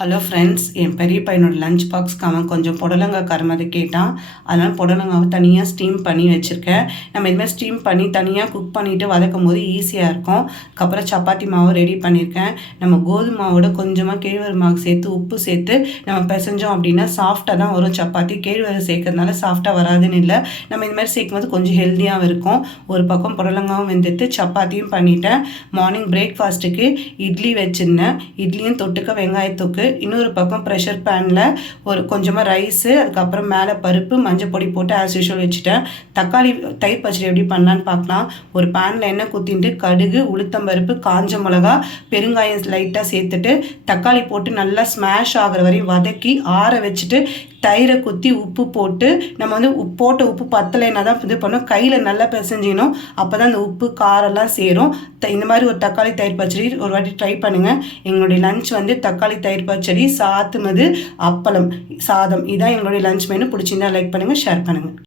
Hello friends, என் பெரிய பையனோட lunch பாக்ஸ்க்கு அவன் கொஞ்சம் புடலங்காய் கருமது கேட்டான். அதனால் புடலங்காவை தனியாக ஸ்டீம் பண்ணி வச்சுருக்கேன். நம்ம இதுமாதிரி ஸ்டீம் பண்ணி தனியாக குக் பண்ணிவிட்டு வதக்கும் போது ஈஸியாக இருக்கும். அதுக்கப்புறம் சப்பாத்தி மாவு ரெடி பண்ணியிருக்கேன். நம்ம கோதுமை மாவோட கொஞ்சமாக கேழ்வரகு மாவு சேர்த்து உப்பு சேர்த்து நம்ம பிசைஞ்சோம் அப்படின்னா சாஃப்டாக தான் வரும் சப்பாத்தி. கேழ்வரகு சேர்க்கறதுனால சாஃப்டாக வராதுன்னு இல்லை. நம்ம இந்த மாதிரி சேர்க்கும்போது கொஞ்சம் ஹெல்த்தியாகவும் இருக்கும். ஒரு பக்கம் புடலங்காவும் வெந்துட்டு சப்பாத்தியும் பண்ணிட்டேன். மார்னிங் பிரேக்ஃபாஸ்ட்டுக்கு இட்லி வச்சுருந்தேன். இட்லியும் தொட்டுக்க வெங்காயத்தொக்கு. இன்னொரு பக்கம் ப்ரெஷர் பேனில் ஒரு கொஞ்சமாக ரைஸு, அதுக்கப்புறம் மேலே பருப்பு மஞ்சள் பொடி போட்டு ஆஸ் யூஷுவல் வச்சுட்டேன். தக்காளி தயிர் பச்சடி எப்படி பண்ணலான்னு பார்க்கலாம். ஒரு பேனில் எண்ணெய் ஊற்றிட்டு கடுகு, உளுத்தம்பருப்பு, காஞ்ச மிளகா, பெருங்காயம் லைட்டாக சேர்த்துட்டு தக்காளி போட்டு நல்லா ஸ்மாஷ் ஆகிற வரையும் வதக்கி ஆற வச்சுட்டு தயிரை குத்தி உப்பு போட்டு நம்ம போட்ட உப்பு பத்தலைன்னா தான் இது பண்ணோம். கையில் நல்லா பிசைஞ்சிக்கணும். அப்போ தான் அந்த உப்பு காரெல்லாம் சேரும். இந்த மாதிரி ஒரு தக்காளி தயிர் பச்சடி ஒரு வாட்டி ட்ரை பண்ணுங்கள். எங்களுடைய லஞ்ச் தக்காளி தயிர் பச்சடி, சாத்துனது, அப்பளம், சாதம். இதான் எங்களுடைய லஞ்ச் மெனு. பிடிச்சிருந்தா லைக் பண்ணுங்கள், ஷேர் பண்ணுங்கள்.